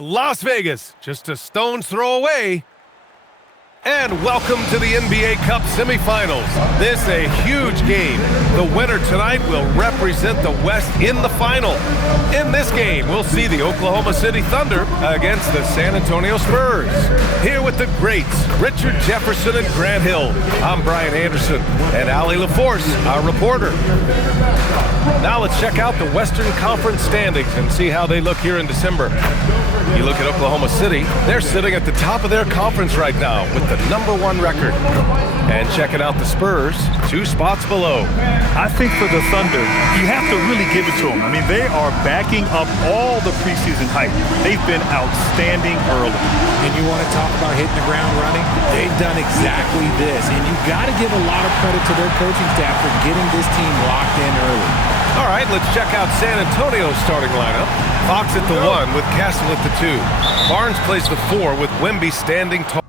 Las Vegas, just a stone's throw away. And welcome to the NBA Cup semifinals. This is a huge game. The winner tonight will represent the West in the final. In this game, we'll see the Oklahoma City Thunder against the San Antonio Spurs. Here with the greats, Richard Jefferson and Grant Hill. I'm Brian Anderson, and Allie LaForce, our reporter. Now let's check out the Western Conference standings and see how they look here in December. You look at Oklahoma City, they're sitting at the top of their conference right now with the #1 record. And checking out the Spurs, 2 spots below. I think for the Thunder, you have to really give it to them. I mean, they are backing up all the preseason hype. They've been outstanding early. And you want to talk about hitting the ground running? They've done exactly this. And you've got to give a lot of credit to their coaching staff for getting this team locked in early. All right, let's check out San Antonio's starting lineup. Fox at the 1 with Castle at the 2. Barnes plays the 4 with Wemby standing tall.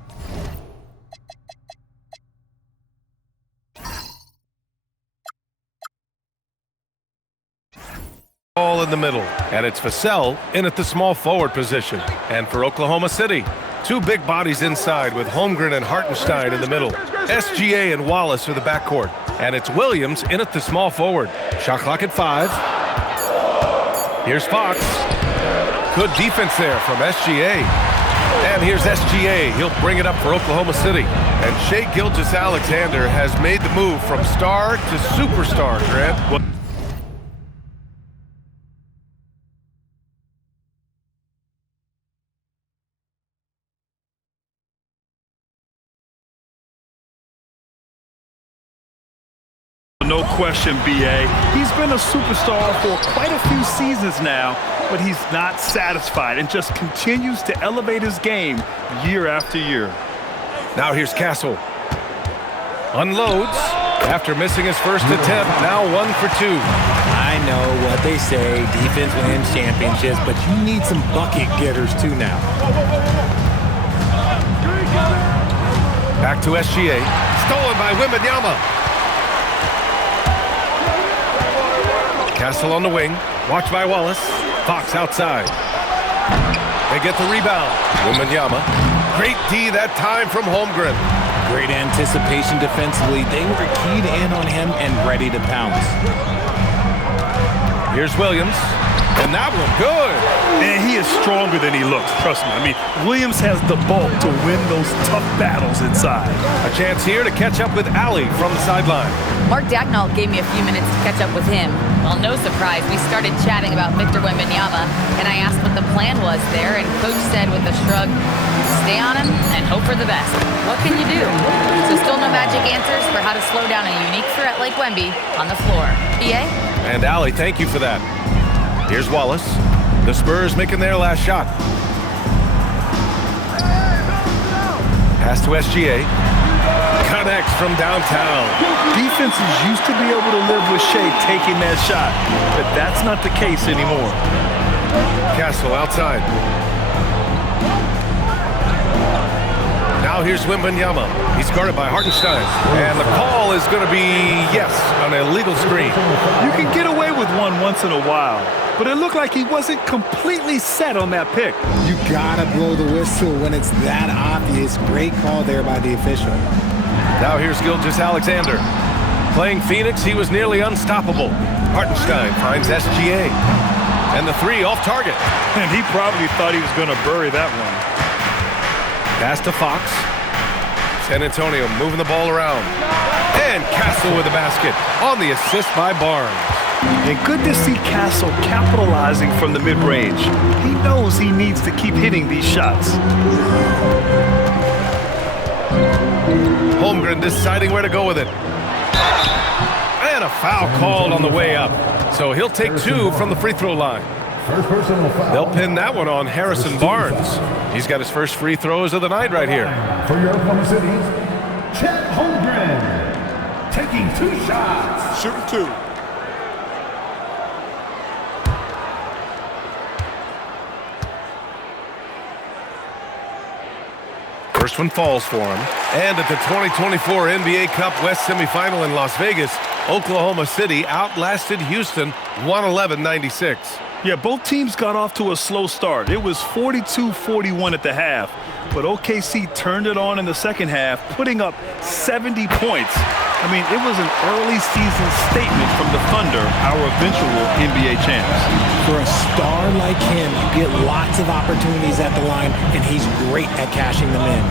All in the middle, and it's Vassell in at the small forward position. And for Oklahoma City, 2 big bodies inside with Holmgren and Hartenstein in the middle. SGA and Wallace are the backcourt, and it's Williams in at the small forward. Shot clock at 5. Here's Fox. Good defense there from SGA. And here's SGA. He'll bring it up for Oklahoma City. And Shai Gilgeous-Alexander has made the move from star to superstar, Grant. No question, B.A. He's been a superstar for quite a few seasons now, but he's not satisfied and just continues to elevate his game year after year. Now here's Castle. Unloads after missing his first attempt. Now 1 for 2. I know what they say, defense wins championships, but you need some bucket getters too now. Back to SGA. Stolen by Wembanyama. Castle on the wing. Watched by Wallace. Fox outside. They get the rebound. Wembanyama. Great D that time from Holmgren. Great anticipation defensively. They were keyed in on him and ready to pounce. Here's Williams. And that one good. And he is stronger than he looks, trust me. I mean, Williams has the bulk to win those tough battles inside. A chance here to catch up with Allie from the sideline. Mark Dagnall gave me a few minutes to catch up with him. Well, no surprise, we started chatting about Victor Wembanyama, and I asked what the plan was there, and Coach said with a shrug, stay on him and hope for the best. What can you do? So still no magic answers for how to slow down a unique threat like Wemby on the floor. BA? And Allie, thank you for that. Here's Wallace. The Spurs making their last shot. Pass to SGA. Connects from downtown. Defenses used to be able to live with Shai taking that shot, but that's not the case anymore. Castle outside. Now here's Wembanyama. He's guarded by Hartenstein. And the call is going to be, yes, an illegal screen. You can get away with one once in a while, but it looked like he wasn't completely set on that pick. You gotta blow the whistle when it's that obvious. Great call there by the official. Now here's Gilgeous-Alexander. Playing Phoenix, he was nearly unstoppable. Hartenstein finds SGA. And the 3 off target. And he probably thought he was going to bury that one. Pass to Fox. San Antonio moving the ball around. And Castle with the basket on the assist by Barnes. And good to see Castle capitalizing from the mid-range. He knows he needs to keep hitting these shots. Holmgren deciding where to go with it. And a foul called on the way up. So he'll take 2 from the free throw line. They'll pin that one on Harrison Barnes. He's got his first free throws of the night right here. For your Oklahoma City, Chet Holmgren taking 2 shots. Shooting 2. First one falls for him. And at the 2024 NBA Cup West semifinal in Las Vegas, Oklahoma City outlasted Houston 111-96. Yeah, both teams got off to a slow start. It was 42-41 at the half, but OKC turned it on in the second half, putting up 70 points. I mean, it was an early season statement from the Thunder, our eventual NBA champs. For a star like him, you get lots of opportunities at the line, and he's great at cashing them in.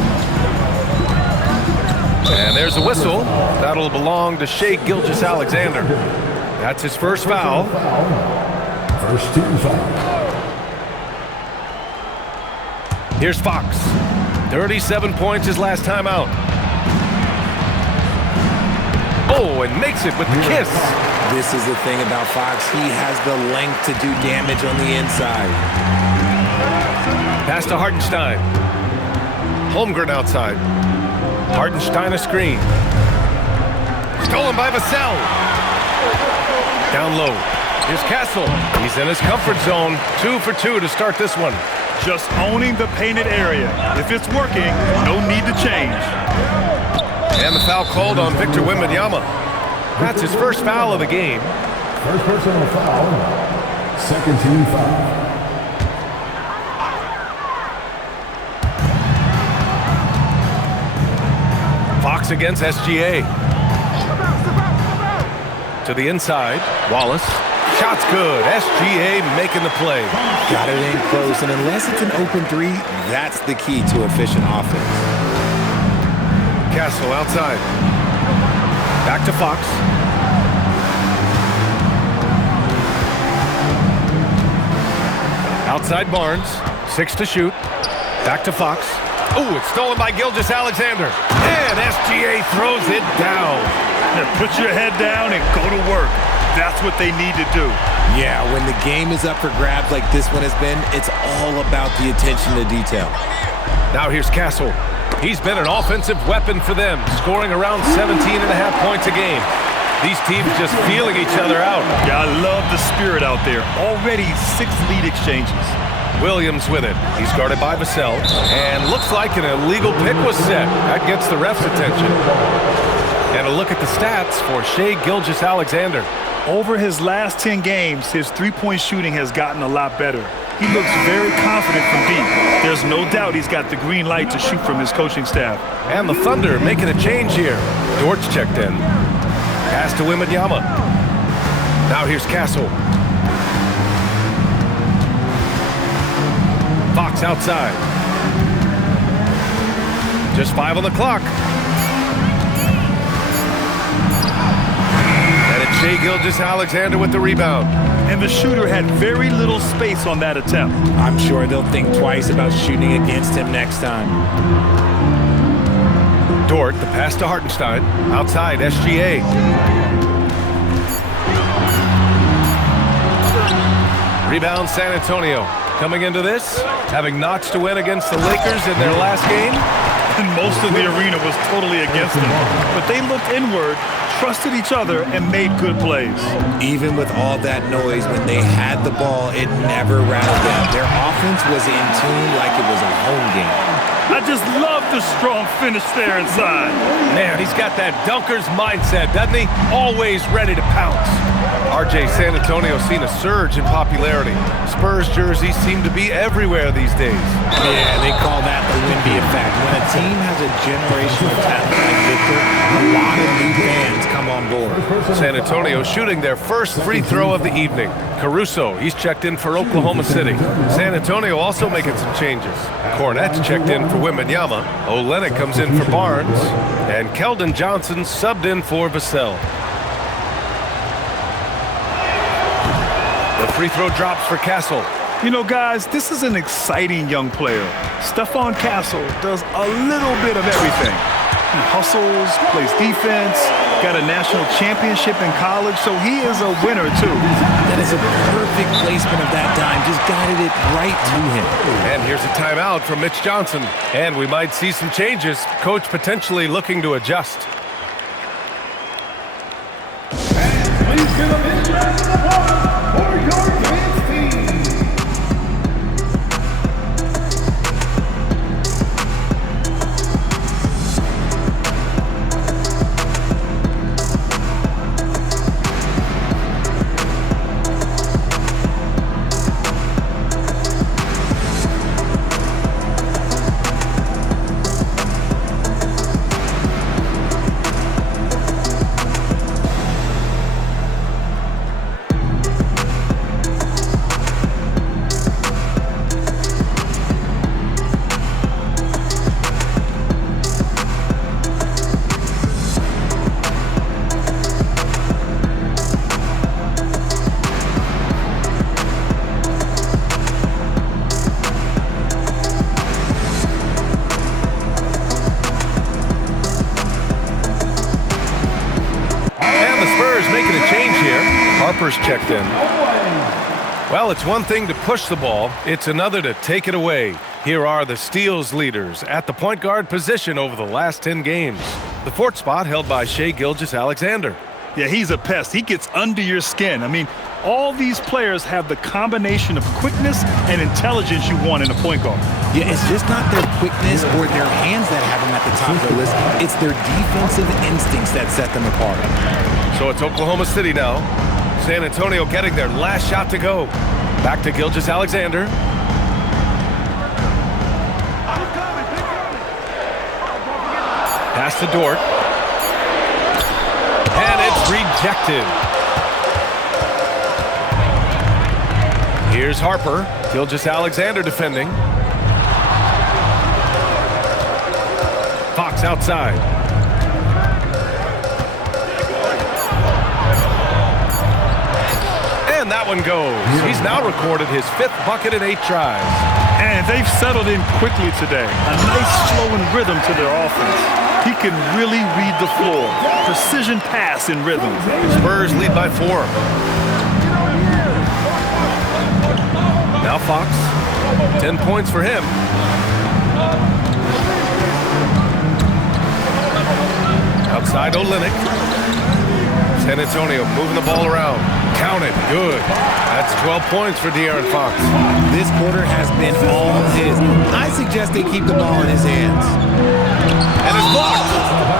And there's a whistle. That'll belong to Shai Gilgeous-Alexander. That's his first foul. First team foul. Here's Fox. 37 points his last time out. Oh, and makes it with the kiss. This is the thing about Fox. He has the length to do damage on the inside. Pass to Hartenstein. Holmgren outside. Hartenstein a screen. Stolen by Vassell. Down low. Here's Castle. He's in his comfort zone. 2 for 2 to start this one. Just owning the painted area. If it's working, no need to change. And the foul called on Victor Wembanyama. That's his first foul of the game. First personal foul. Second team foul. Fox against SGA. To the inside. Wallace. Shot's good. SGA making the play. Got it in close, and unless it's an open three, that's the key to efficient offense. Castle outside. Back to Fox. Outside Barnes. 6 to shoot. Back to Fox. Oh, it's stolen by Gilgeous-Alexander. And SGA throws it down. Now put your head down and go to work. That's what they need to do. Yeah, when the game is up for grabs like this one has been, it's all about the attention to detail. Now here's Castle. He's been an offensive weapon for them, scoring around 17.5 points a game. These teams just feeling each other out. Yeah, I love the spirit out there. Already 6 lead exchanges. Williams with it. He's guarded by Vassell. And looks like an illegal pick was set. That gets the ref's attention. And a look at the stats for Shai Gilgeous-Alexander. Over his last 10 games, his three-point shooting has gotten a lot better. He looks very confident from deep. There's no doubt he's got the green light to shoot from his coaching staff. And the Thunder making a change here. Dortch checked in. Pass to Wembanyama. Now here's Castle. Fox outside. Just 5 on the clock. And it's Shai Gilgeous-Alexander with the rebound. And the shooter had very little space on that attempt. I'm sure they'll think twice about shooting against him next time. Dort, the pass to Hartenstein. Outside, SGA. Rebound, San Antonio. Coming into this, having notched to win against the Lakers in their last game. And most of the arena was totally against them. But they looked inward, trusted each other, and made good plays. Even with all that noise, when they had the ball, it never rattled them. Their offense was in tune like it was a home game. I just love the strong finish there inside. Man, he's got that dunker's mindset, doesn't he? Always ready to pounce. RJ San Antonio's seen a surge in popularity. Spurs jerseys seem to be everywhere these days. Yeah, they call that the Wemby effect. When a team has a generational talent like Victor, a lot of new fans come on board. San Antonio shooting their first free throw of the evening. Caruso, he's checked in for Oklahoma City. San Antonio also making some changes. Kornet's checked in for Wembanyama. Olynyk comes in for Barnes. And Keldon Johnson subbed in for Vassell. The free throw drops for Castle. You know, guys, this is an exciting young player. Stephon Castle does a little bit of everything. He hustles, plays defense, got a national championship in college, so he is a winner, too. That is a perfect placement of that dime. Just guided it right to him. And here's a timeout from Mitch Johnson. And we might see some changes. Coach potentially looking to adjust. Please give a big round of applause for your dance team. Harper's checked in. Well, it's one thing to push the ball. It's another to take it away. Here are the steals leaders at the point guard position over the last 10 games. The fourth spot held by Shai Gilgeous-Alexander. Yeah, he's a pest. He gets under your skin. I mean, all these players have the combination of quickness and intelligence you want in a point guard. Yeah, it's just not their quickness or their hands that have them at the top of the list. It's their defensive instincts that set them apart. So it's Oklahoma City now. San Antonio getting their last shot to go. Back to Gilgeous-Alexander. Pass to Dort. And it's rejected. Here's Harper. Gilgeous-Alexander defending. Fox outside. And that one goes. He's now recorded his 5th bucket in 8 tries. And they've settled in quickly today. A nice flowing rhythm to their offense. He can really read the floor. Precision pass in rhythm. Spurs lead by 4. Now Fox. 10 points for him. Outside Olynyk. San Antonio moving the ball around. Count it. Good. That's 12 points for De'Aaron Fox. This quarter has been all his. I suggest they keep the ball in his hands. And it's blocked.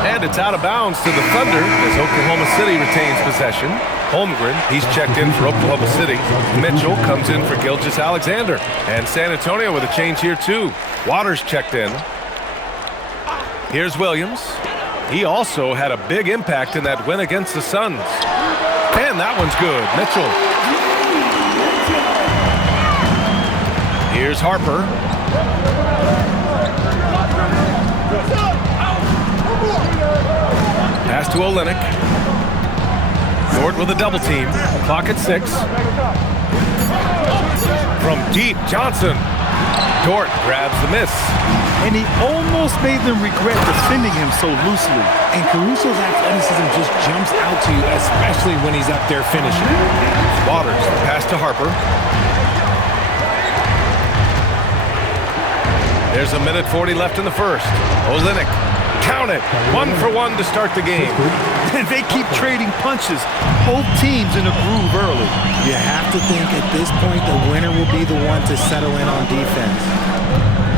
And it's out of bounds to the Thunder as Oklahoma City retains possession. Holmgren, he's checked in for Oklahoma City. Mitchell comes in for Gilgeous-Alexander. And San Antonio with a change here too. Waters checked in. Here's Williams. He also had a big impact in that win against the Suns. And that one's good. Mitchell. Here's Harper. Pass to Olynyk. Dort with a double team. Clock at 6. From deep, Johnson. Dort grabs the miss. And he almost made them regret defending him so loosely. And Caruso's athleticism just jumps out to you, especially when he's up there finishing. Waters, pass to Harper. There's 1:40 left in the first. Olynyk, count it. 1 for 1 to start the game. And they keep trading punches. Both teams in a groove early. You have to think at this point the winner will be the one to settle in on defense.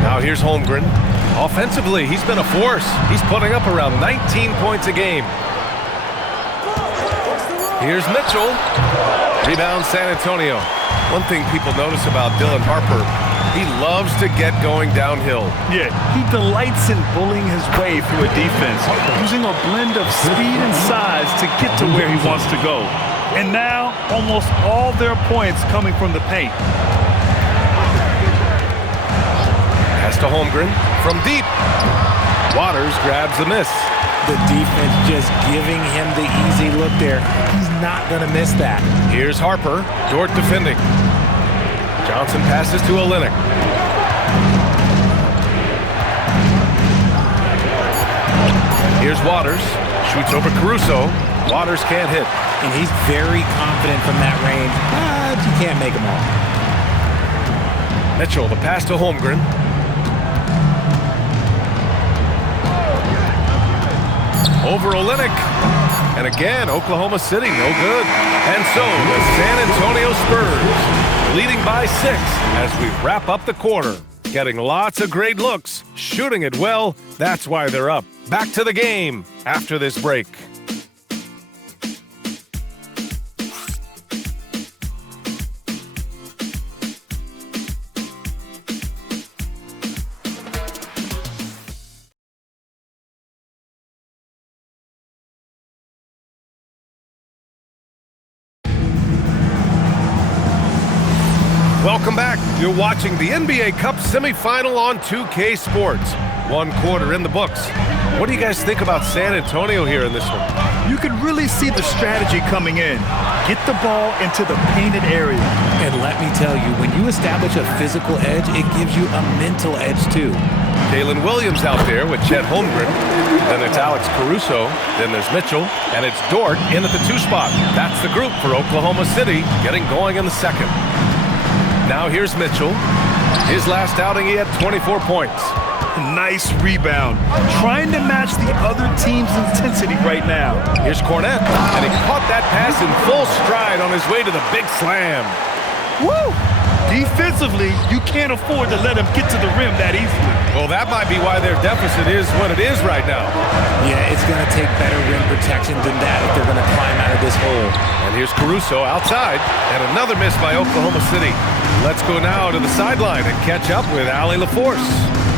Now here's Holmgren. Offensively, he's been a force. He's putting up around 19 points a game. Here's Mitchell. Rebound San Antonio. One thing people notice about Dylan Harper, he loves to get going downhill. Yeah, he delights in bullying his way through a defense, using a blend of speed and size to get to where he wants to go. And now, almost all their points coming from the paint. Pass to Holmgren from deep. Waters grabs the miss. The defense just giving him the easy look there. He's not going to miss that. Here's Harper. Dort defending. Johnson passes to Olynyk. Here's Waters. Shoots over Caruso. Waters can't hit. And he's very confident from that range, but you can't make them all. Mitchell, the pass to Holmgren. Over Olynyk. And again, Oklahoma City, no good. And so the San Antonio Spurs leading by 6 as we wrap up the quarter. Getting lots of great looks, shooting it well. That's why they're up. Back to the game after this break. Welcome back. You're watching the NBA Cup semifinal on 2K Sports. 1 quarter in the books. What do you guys think about San Antonio here in this one? You can really see the strategy coming in. Get the ball into the painted area. And let me tell you, when you establish a physical edge, it gives you a mental edge too. Jalen Williams out there with Chet Holmgren. Then it's Alex Caruso. Then there's Mitchell. And it's Dort in at the 2 spot. That's the group for Oklahoma City getting going in the second. Now here's Mitchell. His last outing, he had 24 points. Nice rebound. Trying to match the other team's intensity right now. Here's Cornette. And he caught that pass in full stride on his way to the big slam. Woo! Defensively, you can't afford to let him get to the rim that easily. Well, that might be why their deficit is what it is right now. Yeah, it's going to take better rim protection than that if they're going to climb out of this hole. And here's Caruso outside, and another miss by Oklahoma City. Let's go now to the sideline and catch up with Allie LaForce.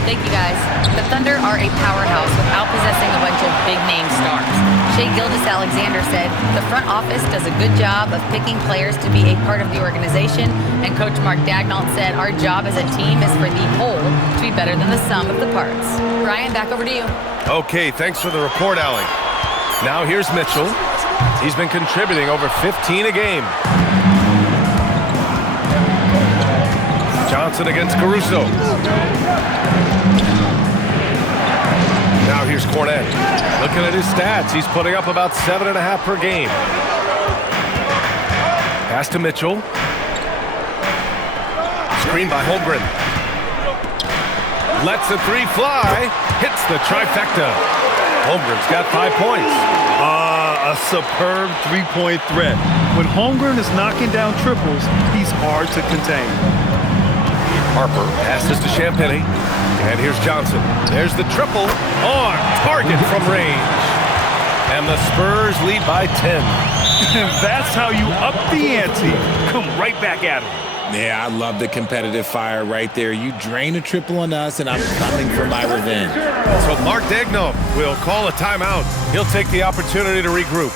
Thank you, guys. The Thunder are a powerhouse without possessing a bunch of big-name stars. Shai Gilgeous-Alexander said, the front office does a good job of picking players to be a part of the organization, and Coach Mark Daigneault said, our job as a team is for the whole to be better than the sum of the parts. Brian, back over to you. Okay, thanks for the report, Allie. Now here's Mitchell. He's been contributing over 15 a game. Johnson against Caruso. Now here's Cornette. Looking at his stats, he's putting up about 7.5 per game. Pass to Mitchell. Screen by Holmgren. Lets the 3 fly. Hits the trifecta. Holmgren's got 5 points. A superb three-point threat. When Holmgren is knocking down triples, he's hard to contain. Harper passes to Champagnie. And here's Johnson. There's the triple on target from range. And the Spurs lead by 10. That's how you up the ante. Come right back at him. Yeah, I love the competitive fire right there. You drain a triple on us, and I'm coming for my revenge. So Mark Daigneault will call a timeout. He'll take the opportunity to regroup.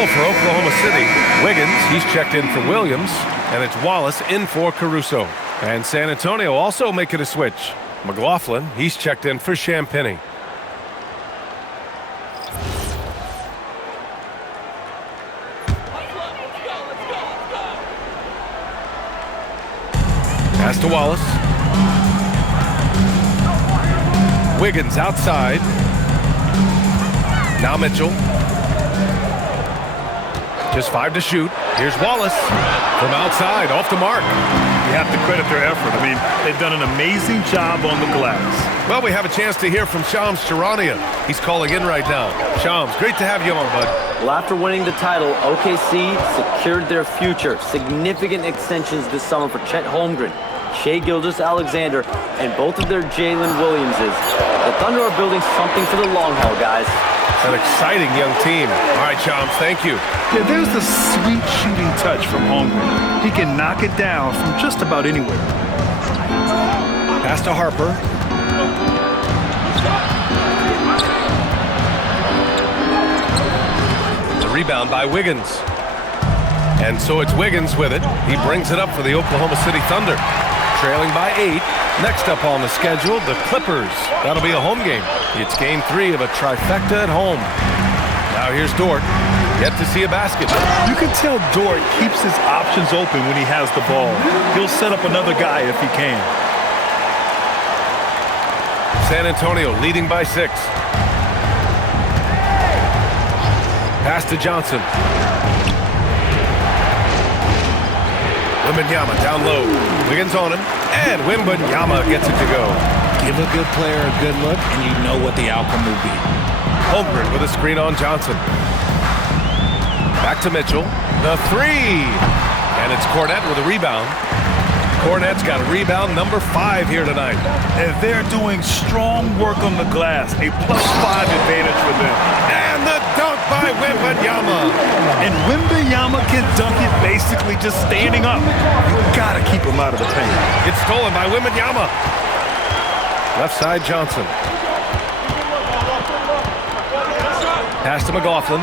For Oklahoma City, Wiggins, he's checked in for Williams, and it's Wallace in for Caruso. And San Antonio also making a switch. McLaughlin, he's checked in for Champagnie. Pass to Wallace. Wiggins outside. Now Mitchell. Just 5 to shoot. Here's Wallace from outside, off the mark. You have to credit their effort. I mean, they've done an amazing job on the glass. Well, we have a chance to hear from Shams Charania. He's calling in right now. Shams, great to have you on, bud. Well, after winning the title, OKC secured their future. Significant extensions this summer for Chet Holmgren, Shai Gilgeous-Alexander, and both of their Jalen Williamses. The Thunder are building something for the long haul, guys. An exciting young team. All right, Shams, thank you. Yeah, there's the sweet shooting touch from Holmgren. He can knock it down from just about anywhere. Pass to Harper. The rebound by Wiggins. And so it's Wiggins with it. He brings it up for the Oklahoma City Thunder. Trailing by 8. Next up on the schedule, the Clippers. That'll be a home game. It's game 3 of a trifecta at home. Now here's Dort. Yet to see a basket. You can tell Dort keeps his options open when he has the ball. He'll set up another guy if he can. San Antonio leading by 6. Pass to Johnson. Wembanyama down low. Wiggins on him, and Wembanyama gets it to go. Give a good player a good look, and you know what the outcome will be. Holmgren with a screen on Johnson. Back to Mitchell. The three. And it's Kornet with a rebound. Kornet's got rebound number 5 here tonight. And they're doing strong work on the glass. A +5 advantage for them. And the dunk by Wembanyama. And Wembanyama can dunk it basically just standing up. You gotta keep him out of the paint. It's stolen by Wembanyama. Left side Johnson. Pass to McLaughlin.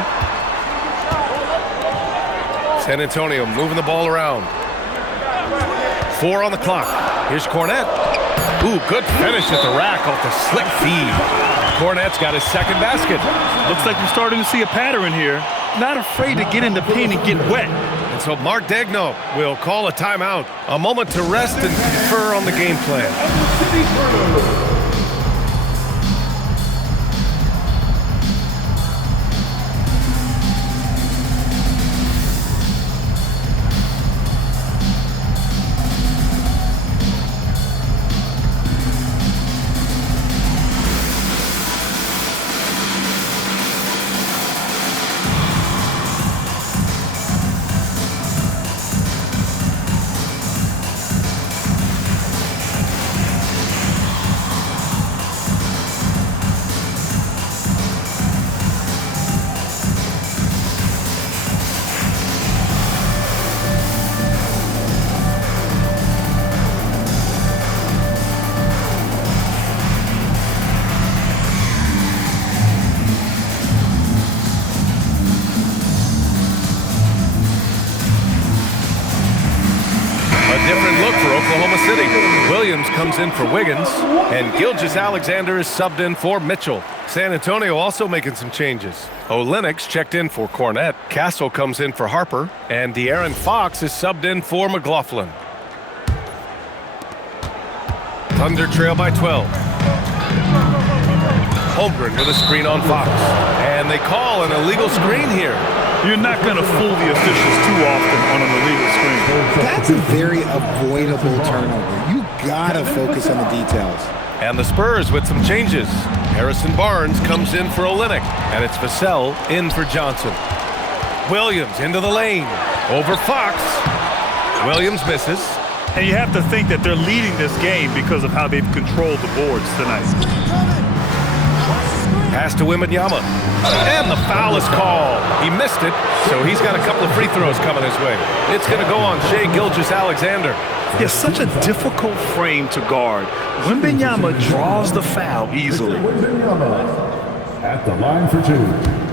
San Antonio moving the ball around. 4 on the clock. Here's Kornet. Ooh, good finish at the rack off the slick feed. Kornet's got his second basket. Looks like we're starting to see a pattern here. Not afraid to get in the paint and get wet. And so Mark Daigneault will call a timeout. A moment to rest and confer on the game plan. Different look for Oklahoma City. Williams comes in for Wiggins, and Gilgeous-Alexander is subbed in for Mitchell. San Antonio also making some changes. Olynyk checked in for Kornet. Castle comes in for Harper, and De'Aaron Fox is subbed in for McLaughlin. Thunder trail by 12. Holmgren with a screen on Fox. And they call an illegal screen here. You're not going to fool the officials too often on an illegal screen. That's a very avoidable turnover. You gotta focus on the details. And the Spurs with some changes. Harrison Barnes comes in for Olynyk, and it's Vassell in for Johnson. Williams into the lane. Over Fox. Williams misses. And you have to think that they're leading this game because of how they've controlled the boards tonight. Pass to Wembanyama. And the foul is called. He missed it, so he's got a couple of free throws coming his way. It's going to go on Shai Gilgeous-Alexander. It's such a difficult frame to guard. Wembanyama draws the foul easily. Wembanyama at the line for 2.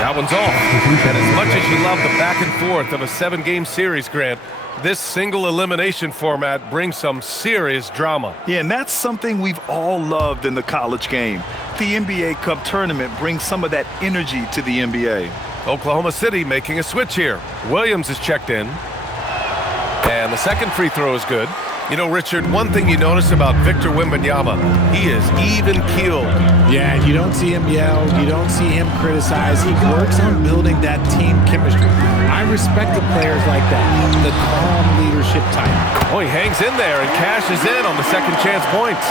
That one's off. And as much as you love the back and forth of a 7-game series, Grant, this single elimination format brings some serious drama. Yeah, and that's something we've all loved in the college game. The NBA Cup tournament brings some of that energy to the NBA. Oklahoma City making a switch here. Williams is checked in. And the second free throw is good. You know, Richard, one thing you notice about Victor Wembanyama, he is even-keeled. Yeah, you don't see him yell. You don't see him criticize. He works on building that team chemistry. I respect the players like that, the calm leadership type. Oh, he hangs in there and cashes in on the second chance points.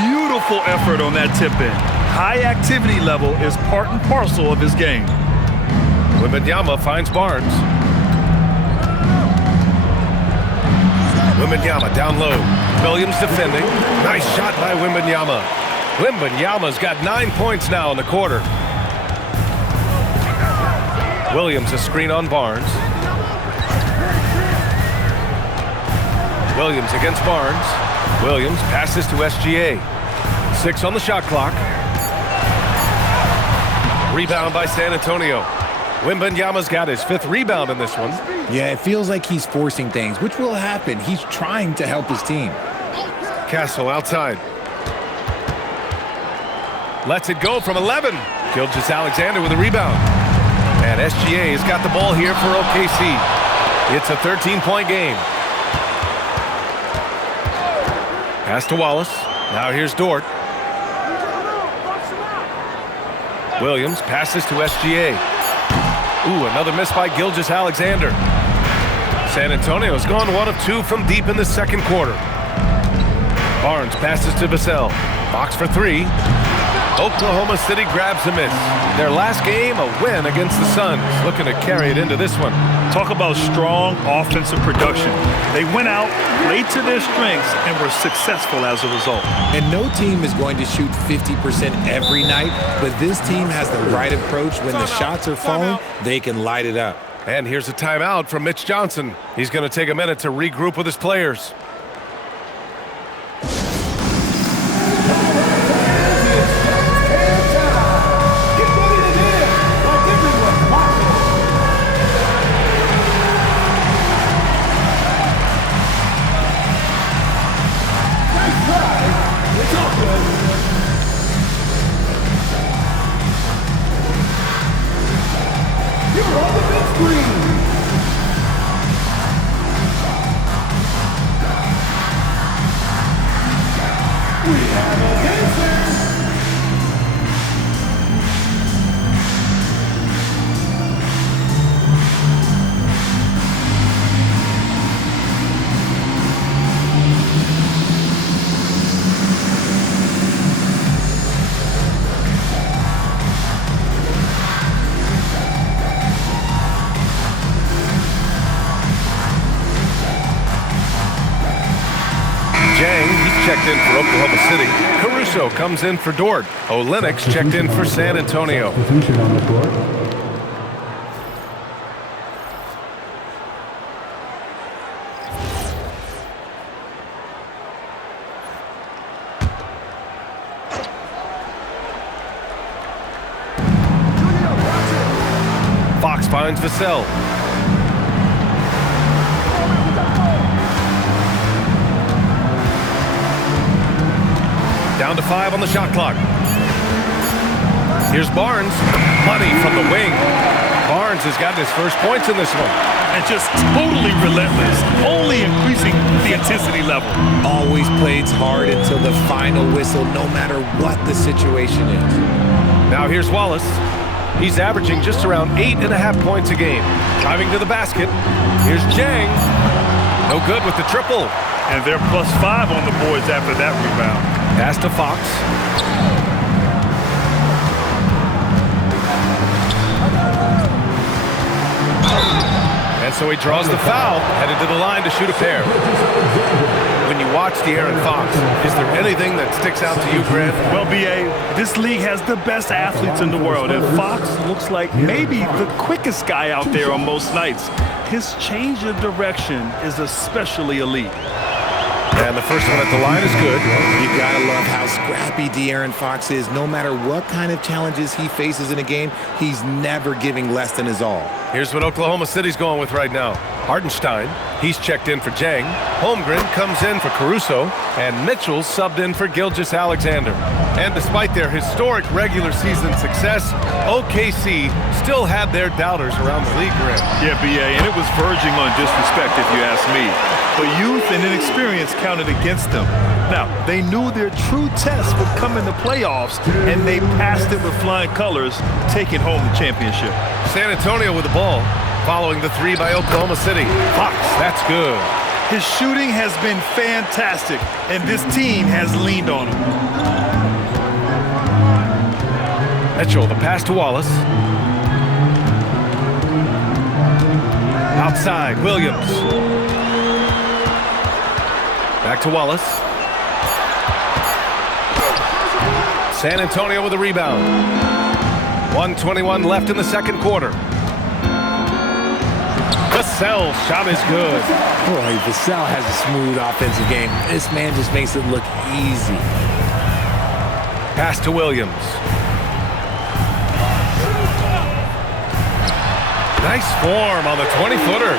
Beautiful effort on that tip-in. High activity level is part and parcel of his game. Wembanyama finds Barnes. Wembanyama down low. Williams defending. Nice shot by Wembanyama. Wembanyama's got 9 points now in the quarter. Williams a screen on Barnes. Williams against Barnes. Williams passes to SGA. 6 on the shot clock. Rebound by San Antonio. Wembanyama's got his 5th rebound in this one. Yeah, it feels like he's forcing things, which will happen. He's trying to help his team. Castle outside. Lets it go from 11. Gilgeous-Alexander with a rebound. And SGA has got the ball here for OKC. It's a 13-point game. Pass to Wallace. Now here's Dort. Williams passes to SGA. Ooh, another miss by Gilgeous-Alexander. San Antonio's gone 1 of 2 from deep in the second quarter. Barnes passes to Vassell. Fox for 3. Oklahoma City grabs a miss. Their last game, a win against the Suns. Looking to carry it into this one. Talk about strong offensive production. They went out, played to their strengths, and were successful as a result. And no team is going to shoot 50% every night, but this team has the right approach. When the shots are falling, they can light it up. And here's a timeout from Mitch Johnson. He's going to take a minute to regroup with his players. Checked in for Oklahoma City. Caruso comes in for Dort. Olynyk checked in for San Antonio. Substitution on the court. Fox finds Vassell. Down to 5 on the shot clock. Here's Barnes. Money from the wing. Barnes has gotten his first points in this one. And just totally relentless, only increasing the intensity level. Always plays hard until the final whistle, no matter what the situation is. Now here's Wallace. He's averaging just around 8.5 points a game. Driving to the basket. Here's Jang. No good with the triple. And they're +5 on the boards after that rebound. Pass to Fox. And so he draws the foul, headed to the line to shoot a pair. When you watch De'Aaron Fox, is there anything that sticks out to you, Grant? Well, B.A., this league has the best athletes in the world, and Fox looks like maybe the quickest guy out there on most nights. His change of direction is especially elite. And the first one at the line is good. You gotta love how scrappy De'Aaron Fox is. No matter what kind of challenges he faces in a game, he's never giving less than his all. Here's what Oklahoma City's going with right now. Hartenstein, he's checked in for Jang. Holmgren comes in for Caruso. And Mitchell's subbed in for Gilgeous-Alexander. And despite their historic regular season success, OKC still had their doubters around the league, Grant. Yeah, B.A., and it was verging on disrespect if you ask me. But youth and inexperience counted against them. Now, they knew their true test would come in the playoffs, and they passed it with flying colors, taking home the championship. San Antonio with the ball, following the 3 by Oklahoma City. Fox, that's good. His shooting has been fantastic, and this team has leaned on him. Mitchell, the pass to Wallace. Outside, Williams. Back to Wallace. San Antonio with a rebound. 1:21 left in the second quarter. Vassell's shot is good. Boy, Vassell has a smooth offensive game. This man just makes it look easy. Pass to Williams. Nice form on the 20-footer.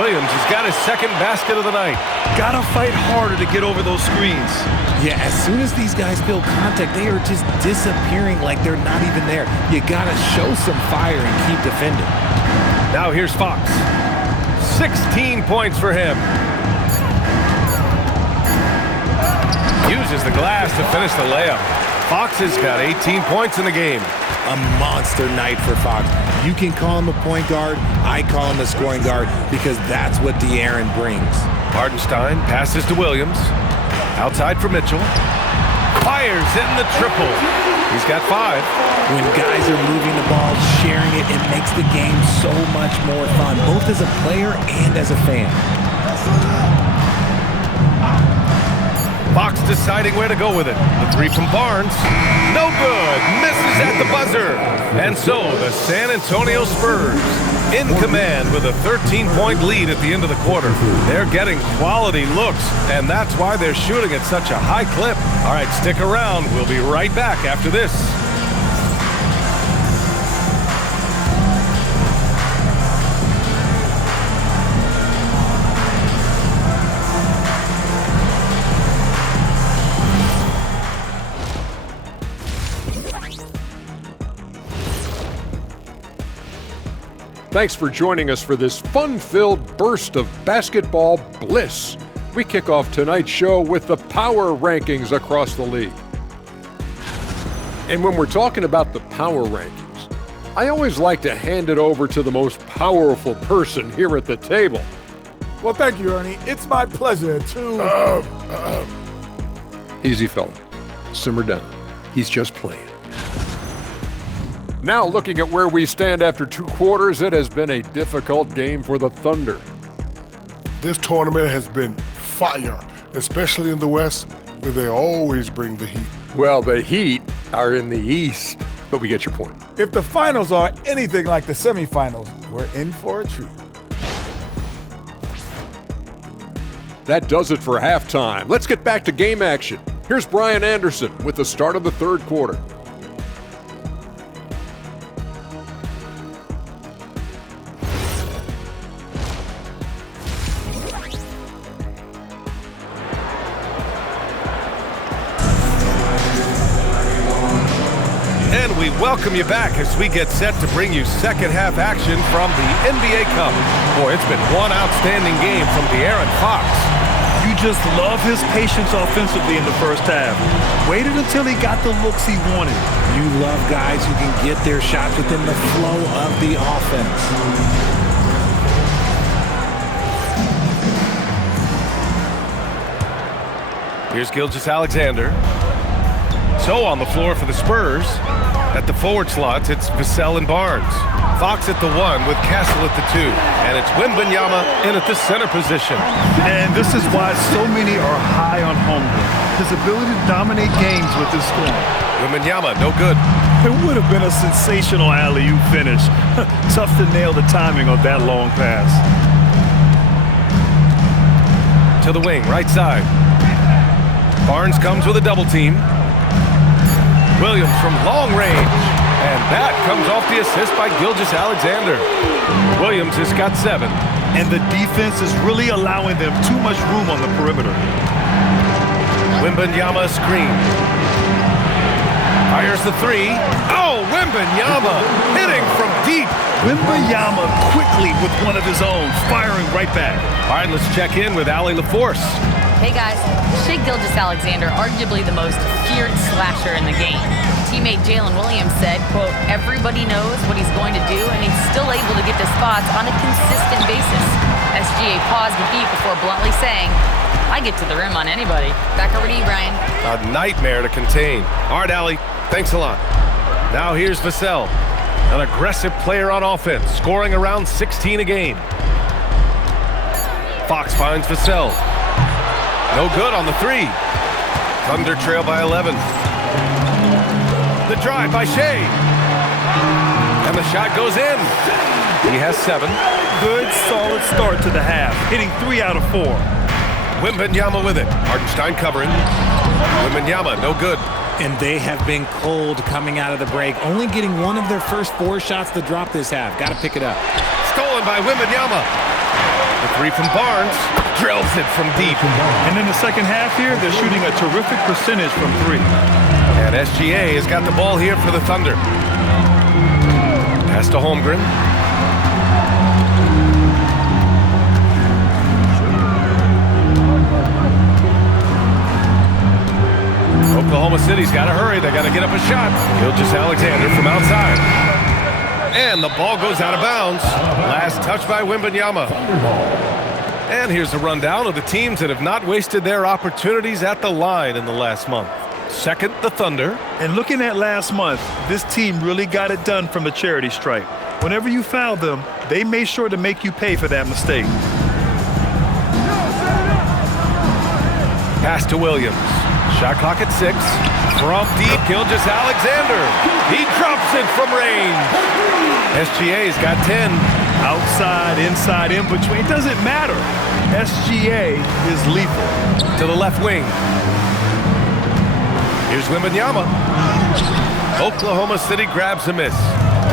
Williams has got his second basket of the night. Gotta fight harder to get over those screens. Yeah, as soon as these guys feel contact, they are just disappearing like they're not even there. You gotta show some fire and keep defending. Now here's Fox. 16 points for him. Uses the glass to finish the layup. Fox has got 18 points in the game. a monster night for Fox. You can call him a point guard. I call him a scoring guard because that's what De'Aaron brings. Hartenstein passes to Williams. Outside for Mitchell. Fires in the triple. He's got 5. When guys are moving the ball, sharing it, it makes the game so much more fun, both as a player and as a fan. Fox deciding where to go with it. The 3 from Barnes. No good. Misses at the buzzer. And so the San Antonio Spurs in command with a 13-point lead at the end of the quarter. They're getting quality looks, and that's why they're shooting at such a high clip. All right, stick around. We'll be right back after this. Thanks for joining us for this fun-filled burst of basketball bliss. We kick off tonight's show with the power rankings across the league. And when we're talking about the power rankings, I always like to hand it over to the most powerful person here at the table. Well, thank you, Ernie. It's my pleasure to... Easy, fella. Simmer down. He's just playing. Now looking at where we stand after 2 quarters, it has been a difficult game for the Thunder. This tournament has been fire, especially in the West, where they always bring the heat. Well, the Heat are in the East, but we get your point. If the finals are anything like the semifinals, we're in for a treat. That does it for halftime. Let's get back to game action. Here's Brian Anderson with the start of the 3rd quarter. And we welcome you back as we get set to bring you second half action from the NBA Cup. Boy, it's been one outstanding game from De'Aaron Fox. You just love his patience offensively in the first half. Waited until he got the looks he wanted. You love guys who can get their shots within the flow of the offense. Here's Gilgeous-Alexander. So on the floor for the Spurs. At the forward slots, it's Vassell and Barnes. Fox at the 1 with Castle at the 2. And it's Wembanyama in at the center position. And this is why so many are high on Holmgren. His ability to dominate games with his scoring. Wembanyama, no good. It would have been a sensational alley-oop finish. Tough to nail the timing of that long pass. To the wing, right side. Barnes comes with a double team. Williams from long range. And that comes off the assist by Gilgeous-Alexander. Williams has got 7. And the defense is really allowing them too much room on the perimeter. Wembanyama screen. Fires the 3. Oh, Wembanyama hitting from deep. Wembanyama quickly with one of his own, firing right back. All right, let's check in with Allie LaForce. Hey guys, Shai Gilgeous-Alexander, arguably the most feared slasher in the game. Teammate Jalen Williams said, quote, everybody knows what he's going to do and he's still able to get to spots on a consistent basis. SGA paused a beat before bluntly saying, I get to the rim on anybody. Back over to you, Brian. A nightmare to contain. All right, Allie, thanks a lot. Now here's Vassell, an aggressive player on offense, scoring around 16 a game. Fox finds Vassell. No good on the 3. Thunder trail by 11. The drive by Shai. And the shot goes in. He has 7. Good, solid start to the half, hitting 3 out of 4. Wembanyama with it. Hartenstein covering. Wembanyama, no good. And they have been cold coming out of the break, only getting one of their first 4 shots to drop this half. Got to pick it up. Stolen by Wembanyama. The 3 from Barnes. Drills it from deep. And in the second half here, they're shooting a terrific percentage from 3. And SGA has got the ball here for the Thunder. Pass to Holmgren. Oklahoma City's got to hurry. They got to get up a shot. Gilgeous-Alexander from outside. And the ball goes out of bounds. Last touch by Wembanyama. And here's a rundown of the teams that have not wasted their opportunities at the line in the last month. Second, the Thunder. And looking at last month, this team really got it done from the charity stripe. Whenever you fouled them, they made sure to make you pay for that mistake. Pass to Williams. Shot clock at 6. From deep, Gilgeous-Alexander. He drops it from range. SGA's got 10. Outside, inside, in between, it doesn't matter. SGA is lethal. To the left wing. Here's Wembanyama. Oklahoma City grabs a miss.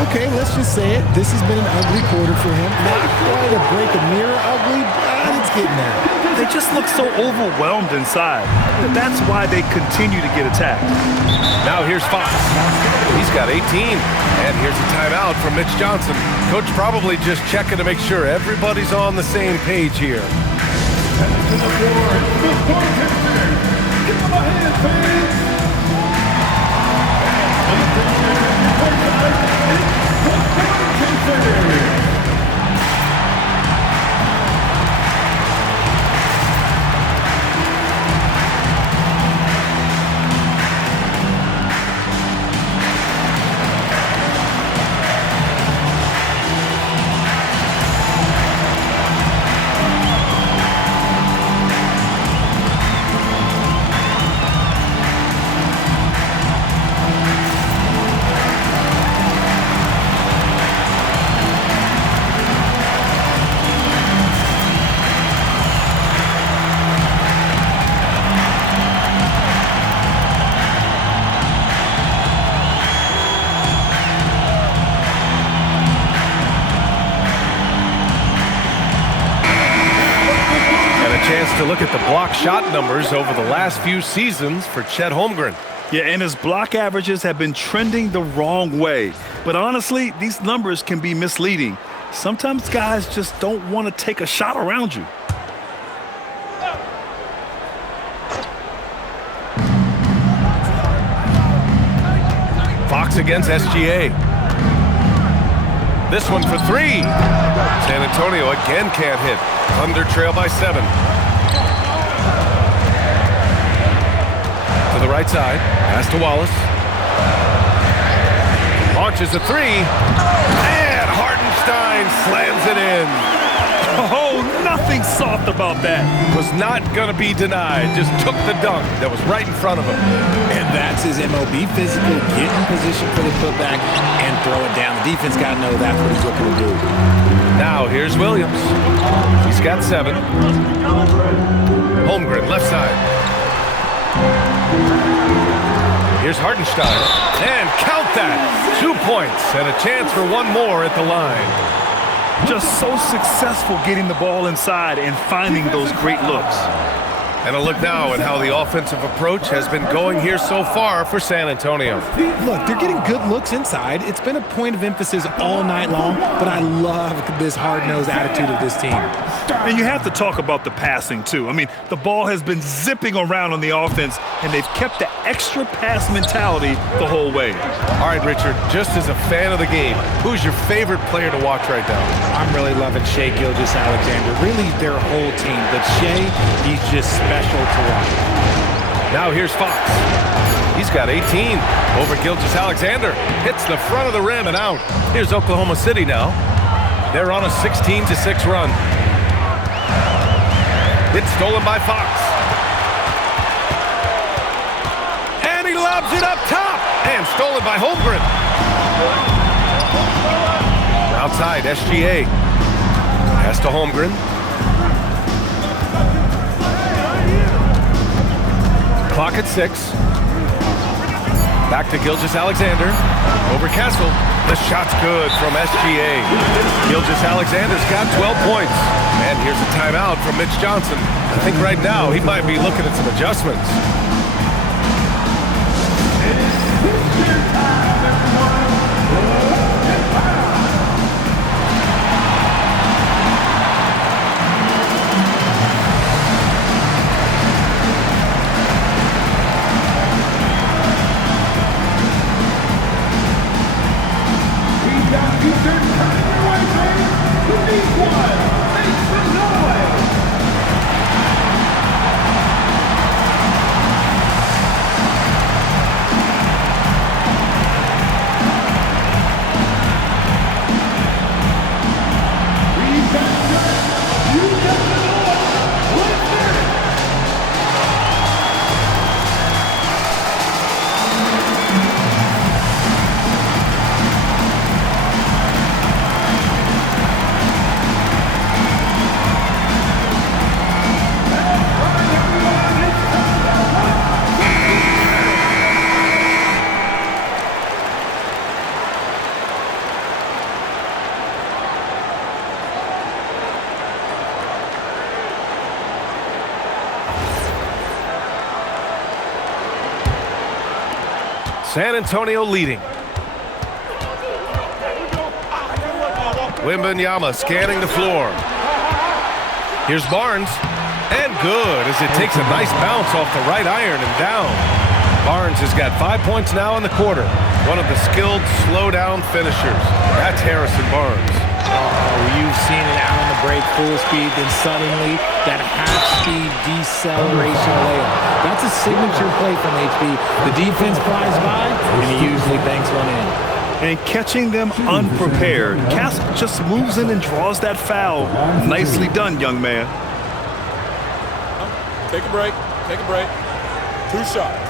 Okay, let's just say it. This has been an ugly quarter for him. Not quite a break a mirror ugly, but it's getting there. They just look so overwhelmed inside. That's why they continue to get attacked. Now here's Fox. He's got 18. And here's a timeout from Mitch Johnson. Coach probably just checking to make sure everybody's on the same page here. To look at the block shot numbers over the last few seasons for Chet Holmgren. Yeah, and his block averages have been trending the wrong way. But honestly, these numbers can be misleading. Sometimes guys just don't want to take a shot around you. Fox against SGA. This one for 3. San Antonio again can't hit. Thunder trail by 7. To the right side. Pass to Wallace. Launches a 3. And Hartenstein slams it in. Oh, nothing soft about that. Was not going to be denied. Just took the dunk that was right in front of him. And that's his MOB physical. Get in position for the putback and throw it down. The defense got to know that's what he's looking to do. Now here's Williams. He's got 7. Holmgren, left side. Here's Hartenstein. And count that. 2 points and a chance for one more at the line. Just so successful getting the ball inside and finding those great looks. And a look now at how the offensive approach has been going here so far for San Antonio. Look, they're getting good looks inside. It's been a point of emphasis all night long, but I love this hard-nosed attitude of this team. And you have to talk about the passing, too. I mean, the ball has been zipping around on the offense, and they've kept the extra pass mentality the whole way. All right, Richard, just as a fan of the game, who's your favorite player to watch right now? I'm really loving Shai Gilgeous-Alexander. Really, their whole team. But Shai, he's just special to watch. Now here's Fox. He's got 18 over Gilgeous-Alexander. Hits the front of the rim and out. Here's Oklahoma City now. They're on a 16-6 run. It's stolen by Fox. And he lobs it up top. And stolen by Holmgren. Outside, SGA. Pass to Holmgren. Clock at 6. Back to Gilgeous-Alexander. Over Castle. The shot's good from SGA. Gilgeous-Alexander's got 12 points. And here's a timeout from Mitch Johnson. I think right now he might be looking at some adjustments. San Antonio leading. Wembanyama scanning the floor. Here's Barnes. And good as it takes a nice bounce off the right iron and down. Barnes has got 5 points now in the quarter. One of the skilled slow-down finishers. That's Harrison Barnes. Oh, you've seen it out on the break, full speed, then suddenly that half-speed deceleration layup. That's a signature play from HB. The defense flies by, and he usually banks one in. And catching them unprepared. Castle just moves in and draws that foul. Nicely done, young man. Take a break. Take a break. 2 shots.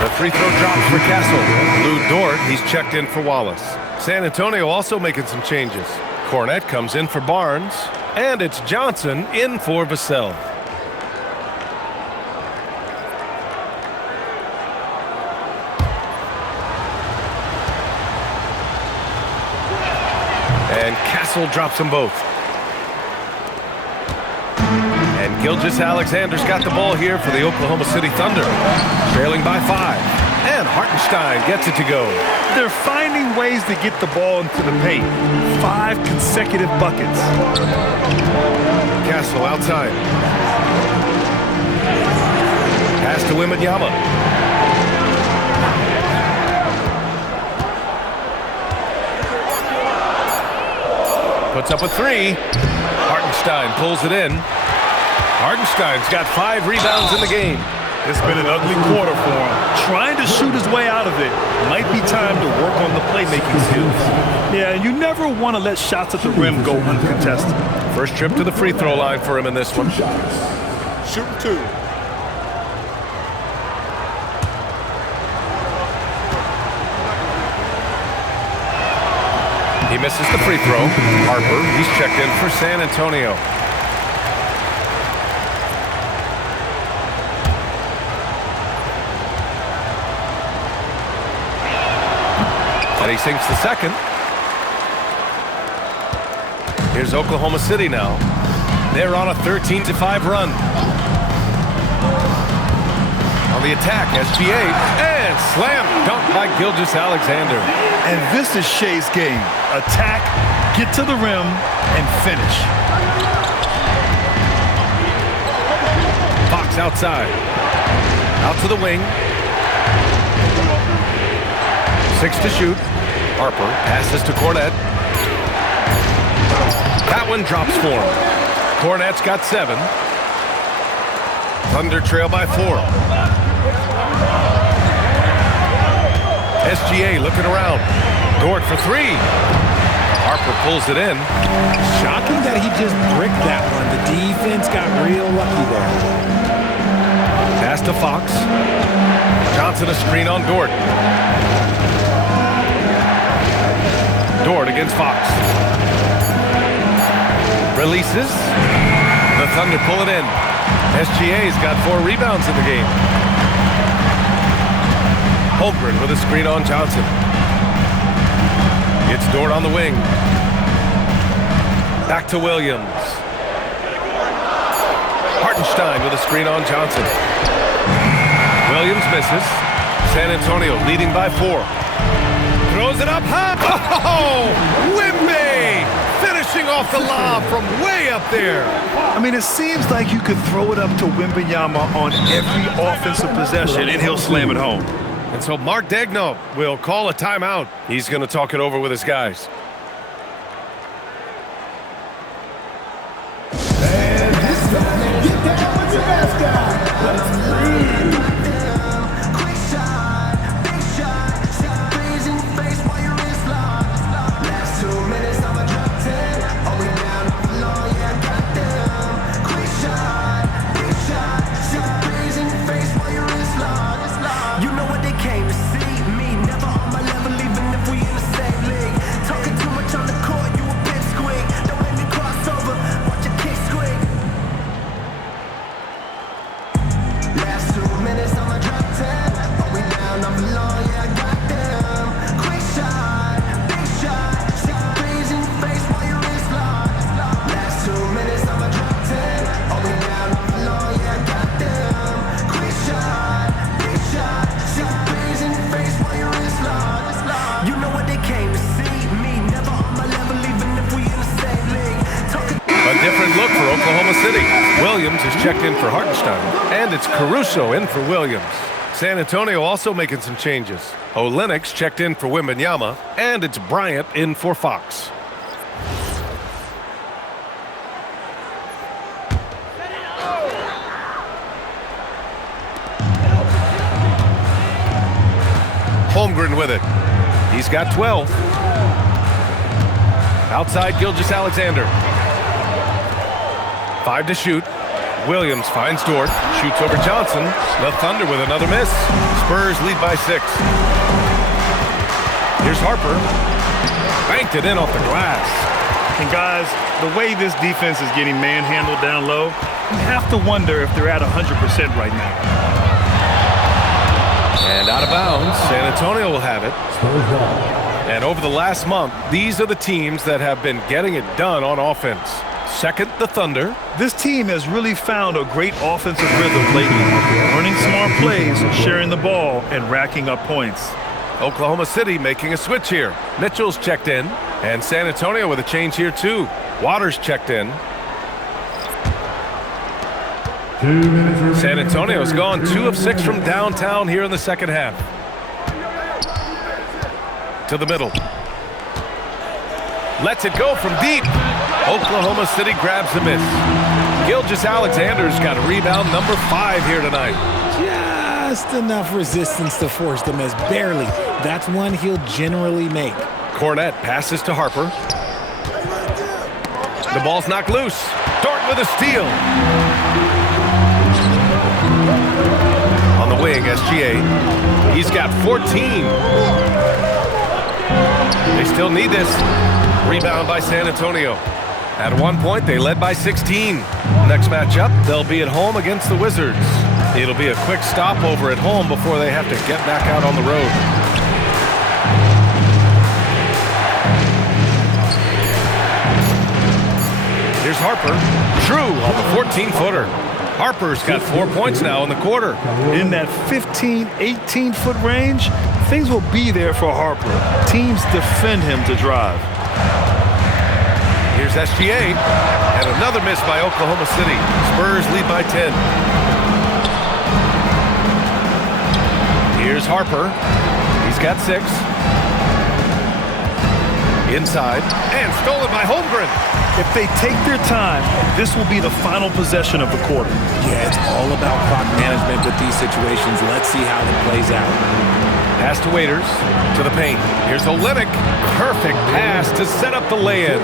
The free throw drops for Castle. Lou Dort, he's checked in for Wallace. San Antonio also making some changes. Cornette comes in for Barnes. And it's Johnson in for Vassell. And Castle drops them both. And Gilgeous-Alexander's got the ball here for the Oklahoma City Thunder. Trailing by 5. And Hartenstein gets it to go. They're finding ways to get the ball into the paint. 5 consecutive buckets. Castle outside. Pass to Wembanyama. Puts up a 3. Hartenstein pulls it in. Hartenstein's got 5 rebounds in the game. It's been an ugly quarter for him. Trying to shoot his way out of it. Might be time to work on the playmaking skills. Yeah, you never want to let shots at the rim go uncontested. First trip to the free throw line for him in this one. Shooting 2. He misses the free throw. Harper, he's checked in for San Antonio. And he sinks the second. Here's Oklahoma City now. They're on a 13-5 run. On the attack, SGA, and slam dunk by Gilgeous-Alexander. And this is Shea's game. Attack, get to the rim, and finish. Fox outside. Out to the wing. 6 to shoot. Harper passes to Cornette. That one drops for him. Cornette's got 7. Thunder trail by 4. SGA looking around. Dort for 3. Harper pulls it in. Shocking that he just bricked that one. The defense got real lucky there. Pass to Fox. Johnson a screen on Dort. Dort against Fox. Releases. The Thunder pull it in. SGA's got 4 rebounds in the game. Holmgren with a screen on Johnson. It's Dort on the wing. Back to Williams. Hartenstein with a screen on Johnson. Williams misses. San Antonio leading by 4. Throws it up high. Oh! Wemby! Finishing off the lob from way up there. I mean, it seems like you could throw it up to Wembanyama on every offensive possession, and he'll slam it home. And so Mark Daigneault will call a timeout. He's going to talk it over with his guys. And this time, get down with your mascot. Let's breathe. You know what they came to see? Me, never on my level, even if we in the same league. Talking halftime look for Oklahoma City. Williams is checked in for Hartenstein, and it's Caruso in for Williams. San Antonio also making some changes. Olenek's checked in for Wembanyama, and it's Bryant in for Fox. Holmgren with it. He's got 12. Outside Gilgeous-Alexander. 5 to shoot. Williams finds Dort. Shoots over Johnson. The Thunder with another miss. Spurs lead by 6. Here's Harper. Banked it in off the glass. And guys, the way this defense is getting manhandled down low, you have to wonder if they're at 100% right now. And out of bounds, San Antonio will have it. And over the last month, these are the teams that have been getting it done on offense. Second, the Thunder. This team has really found a great offensive rhythm lately, learning smart plays, sharing the ball, and racking up points. Oklahoma City making a switch here. Mitchell's checked in, and San Antonio with a change here too. Waters checked in. San Antonio's gone 2 of 6 from downtown here in the second half. To the middle. Lets it go from deep. Oklahoma City grabs the miss. Gilgeous-Alexander's got a rebound number 5 here tonight. Just enough resistance to force the miss. Barely. That's one he'll generally make. Cornette passes to Harper. The ball's knocked loose. Dort with a steal. On the wing, SGA. He's got 14. They still need this. Rebound by San Antonio. At one point, they led by 16. Next matchup, they'll be at home against the Wizards. It'll be a quick stopover at home before they have to get back out on the road. Here's Harper. True on the 14-footer. Harper's got 4 points now in the quarter. In that 15, 18-foot range, things will be there for Harper. Teams defend him to drive. Here's SGA. And another miss by Oklahoma City. Spurs lead by 10. Here's Harper. He's got 6. Inside. And stolen by Holmgren. If they take their time, this will be the final possession of the quarter. Yeah, it's all about clock management with these situations. Let's see how it plays out. Pass to Waiters. To the paint. Here's Olynyk. Perfect pass to set up the lay-in.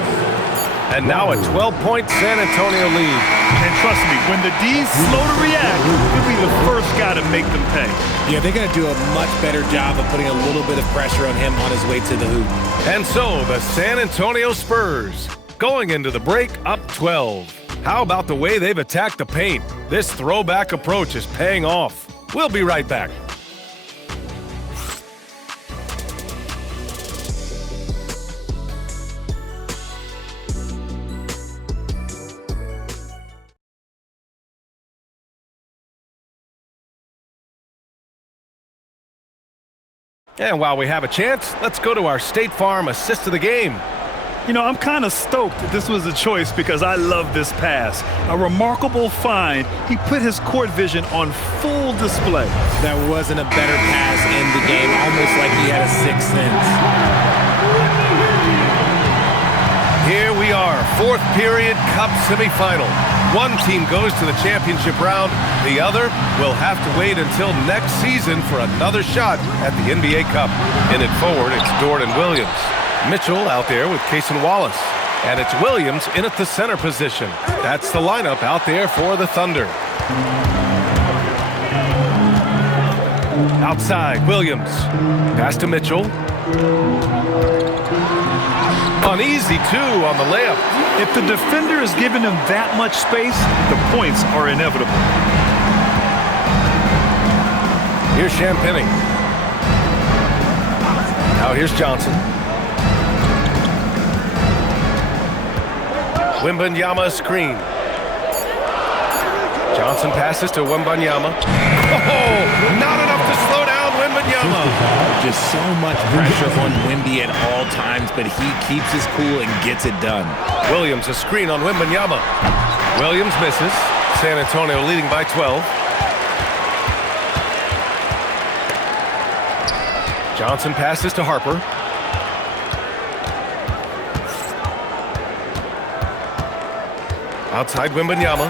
And now a 12-point San Antonio lead. And trust me, when the D's slow to react, he'll be the first guy to make them pay. Yeah, they're going to do a much better job of putting a little bit of pressure on him on his way to the hoop. And so the San Antonio Spurs going into the break up 12. How about the way they've attacked the paint? This throwback approach is paying off. We'll be right back. And while we have a chance, let's go to our State Farm assist of the game. You know, I'm kind of stoked that this was a choice because I love this pass. A remarkable find. He put his court vision on full display. That wasn't a better pass in the game, almost like he had a sixth sense. Here we are, 4th period Cup semifinal. One team goes to the championship round. The other will have to wait until next season for another shot at the NBA Cup. In it forward, it's Dort and Williams. Mitchell out there with Cason Wallace. And it's Williams in at the center position. That's the lineup out there for the Thunder. Outside, Williams. Pass to Mitchell. Uneasy, too, on the layup. If the defender is giving him that much space, the points are inevitable. Here's Champagnie. Now here's Johnson. Wembanyama screen. Johnson passes to Wembanyama. Oh, not enough to slow down Wembanyama. just so much pressure on Wemby at all times, but he keeps his cool and gets it done. Williams, a screen on Wembanyama. Williams misses. San Antonio leading by 12. Johnson passes to Harper. Outside Wembanyama.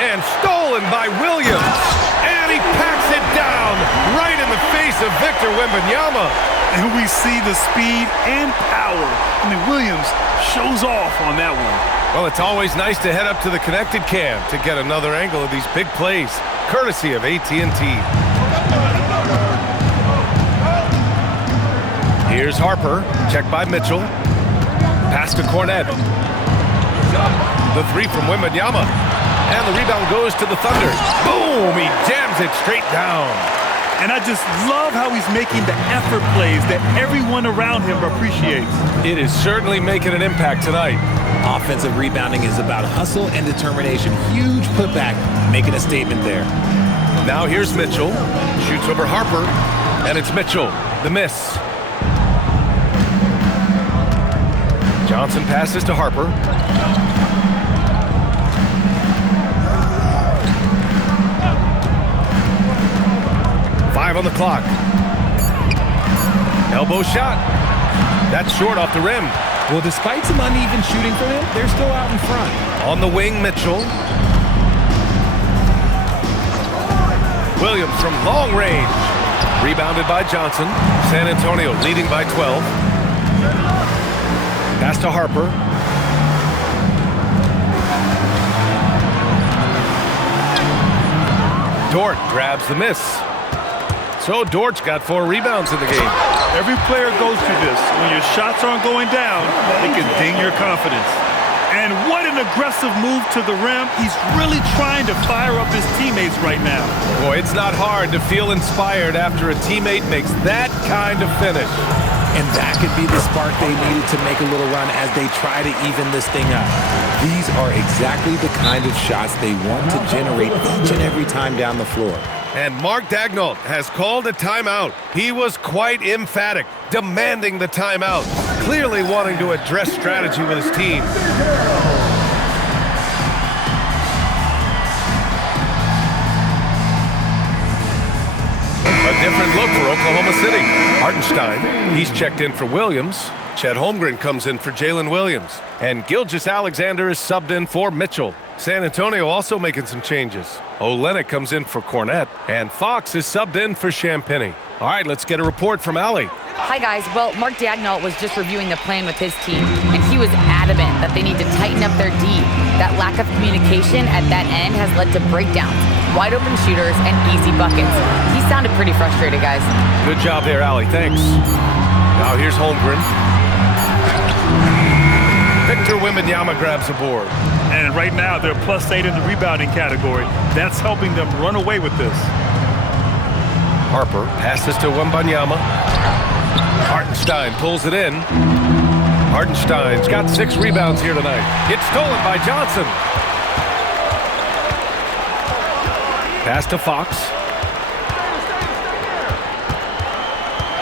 And stolen by Williams. And he packs it down right in the face of Victor Wembanyama. And we see the speed and power. I mean, Williams shows off on that one. Well, it's always nice to head up to the connected cam to get another angle of these big plays, courtesy of AT&T. Here's Harper, checked by Mitchell. Pass to Cornette. The three from Wembanyama. And the rebound goes to the Thunder. Boom! He jams it straight down. And I just love how he's making the effort plays that everyone around him appreciates. It is certainly making an impact tonight. Offensive rebounding is about hustle and determination. Huge putback, making a statement there. Now here's Mitchell. Shoots over Harper. And it's Mitchell. The miss. Johnson passes to Harper. Five on the clock. Elbow shot. That's short off the rim. Well, despite some uneven shooting from him, they're still out in front. On the wing, Mitchell. Williams from long range. Rebounded by Johnson. San Antonio leading by 12. Pass to Harper. Dort grabs the miss. So Dort's got 4 rebounds in the game. Every player goes through this. When your shots aren't going down, it can ding your confidence. And what an aggressive move to the rim. He's really trying to fire up his teammates right now. Boy, it's not hard to feel inspired after a teammate makes that kind of finish. And that could be the spark they needed to make a little run as they try to even this thing up. These are exactly the kind of shots they want to generate each and every time down the floor. And Mark Daigneault has called a timeout. He was quite emphatic, demanding the timeout, clearly wanting to address strategy with his team. A different look for Oklahoma City. Hartenstein, he's checked in for Williams. Chet Holmgren comes in for Jalen Williams. And Gilgeous-Alexander is subbed in for Mitchell. San Antonio also making some changes. Olynyk comes in for Cornette. And Fox is subbed in for Champagnie. All right, let's get a report from Allie. Hi, guys. Well, Mark Daigneault was just reviewing the plan with his team, and he was adamant that they need to tighten up their D. That lack of communication at that end has led to breakdowns, wide open shooters, and easy buckets. He sounded pretty frustrated, guys. Good job there, Allie. Thanks. Now here's Holmgren. Victor Wembanyama grabs a board. And right now, they're +8 in the rebounding category. That's helping them run away with this. Harper passes to Wembanyama. Hartenstein pulls it in. Hartenstein's got 6 rebounds here tonight. It's stolen by Johnson. Pass to Fox.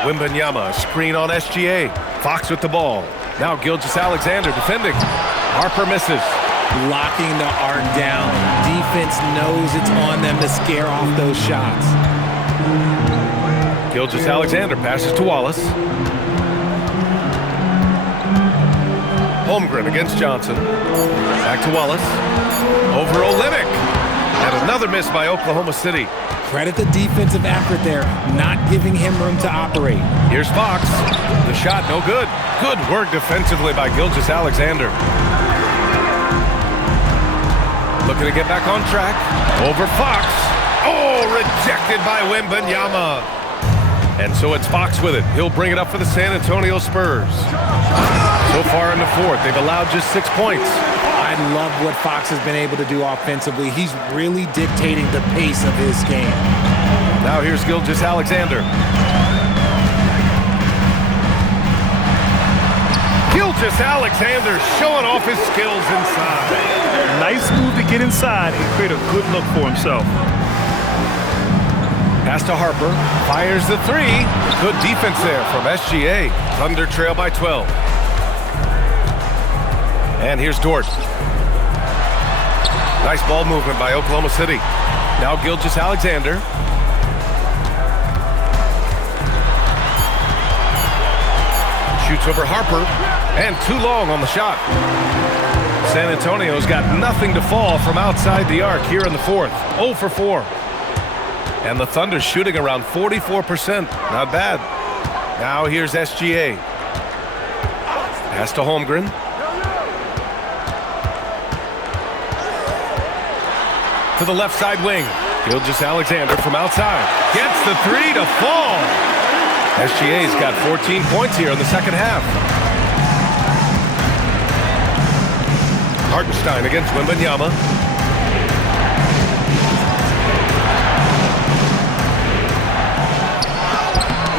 Wembanyama, screen on SGA. Fox with the ball. Now Gilgeous-Alexander defending. Harper misses. Locking the arc down. Defense knows it's on them to scare off those shots. Gilgeous-Alexander passes to Wallace. Holmgren against Johnson. Back to Wallace. Over Olynyk. And another miss by Oklahoma City. Credit the defensive effort there, not giving him room to operate. Here's Fox. The shot no good. Good work defensively by Gilgeous-Alexander. Looking to get back on track. Over Fox. Oh, rejected by Wembanyama. And so it's Fox with it. He'll bring it up for the San Antonio Spurs. So far in the fourth, they've allowed just 6 points. I love what Fox has been able to do offensively. He's really dictating the pace of his game. Now here's Gilgeous-Alexander. Gilgeous-Alexander showing off his skills inside. Nice move to get inside and create a good look for himself. Pass to Harper. Fires the three. Good defense there from SGA. Thunder trail by 12. And here's Dort. Nice ball movement by Oklahoma City. Now Gilgeous-Alexander. Shoots over Harper. And too long on the shot. San Antonio's got nothing to fall from outside the arc here in the fourth. 0 for 4. And the Thunder shooting around 44%. Not bad. Now here's SGA. Pass to Holmgren. To the left side wing. Gilgeous-Alexander from outside. Gets the three to fall. SGA's got 14 points here in the second half. Hartenstein against Wembanyama.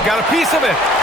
Got a piece of it.